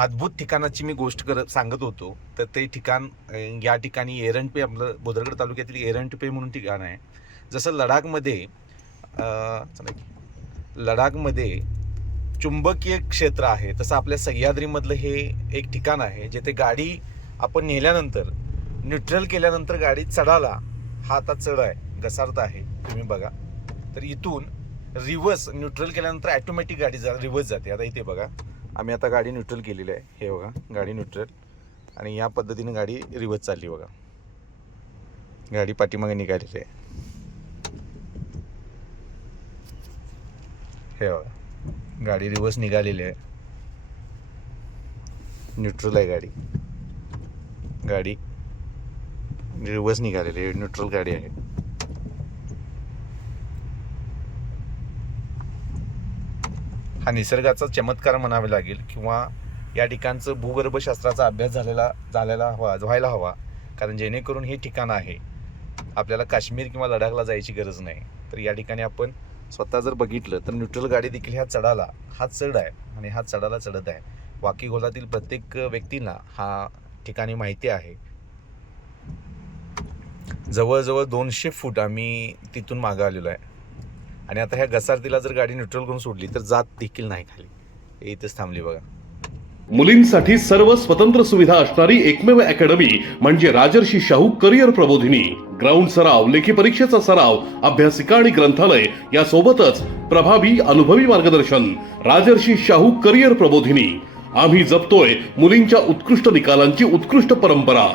अद्भुत ठिकाणाची मी गोष्ट सांगत होतो. तर ते ठिकाण या ठिकाणी एरंडपे, आपलं बोदरगड तालुक्यातील एरंडपे म्हणून ठिकाण आहे. जसं लडाखमध्ये चुंबकीय क्षेत्र आहे, तसं आपल्या सह्याद्रीमधलं हे एक ठिकाण आहे जिथे गाडी आपण नेल्यानंतर, न्यूट्रल केल्यानंतर गाडी चढाला हा आता चढ आहे, घसारत आहे, तुम्ही बघा. तर इथून रिव्हर्स न्यूट्रल केल्यानंतर ॲटोमॅटिक गाडी रिव्हर्स जाते. आता इथे बघा, आम्ही आता गाडी न्यूट्रल केलेली आहे, हे बघा गाडी न्यूट्रल, आणि या पद्धतीने गाडी रिव्हर्स चालली बघा. गाडी पाठीमागे निघालेली आहे, हे बघा गाडी रिव्हर्स निघालेली आहे, न्यूट्रल आहे गाडी रिव्हर्स निघालेली आहे, न्यूट्रल गाडी आहे. हा निसर्गाचा चमत्कार म्हणावे लागेल, किंवा या ठिकाणचं भूगर्भशास्त्राचा अभ्यास व्हायला हवा. कारण जेणेकरून हे ठिकाण आहे, आपल्याला काश्मीर किंवा लडाखला जायची गरज नाही. तर या ठिकाणी आपण स्वतः जर बघितलं तर न्यूट्रल गाडी देखील ह्या चढाला, हा चढ आहे आणि हा चढाला चढत आहे. वाकीगोलातील प्रत्येक व्यक्तींना हा ठिकाणी माहिती आहे. जवळजवळ 200 फूट आम्ही तिथून मागं आलेलो आहे, आणि आता ह्या घसारतीला जर गाडी न्यूट्रल करून सोडली तर जात देखील नाही खाली, इथेच थांबली बघा. मुलींसाठी सर्व स्वतंत्र सुविधा असणारी एकमेव अकॅडमी म्हणजे राजर्षी शाहू करिअर प्रबोधिनी. ग्राउंड सराव, लेखी परीक्षेचा सराव, अभ्यासिका आणि ग्रंथालय यासोबतच प्रभावी अनुभवी मार्गदर्शन. राजर्षी शाहू करिअर प्रबोधिनी. आम्ही जपतोय मुलींच्या उत्कृष्ट निकालांची उत्कृष्ट परंपरा.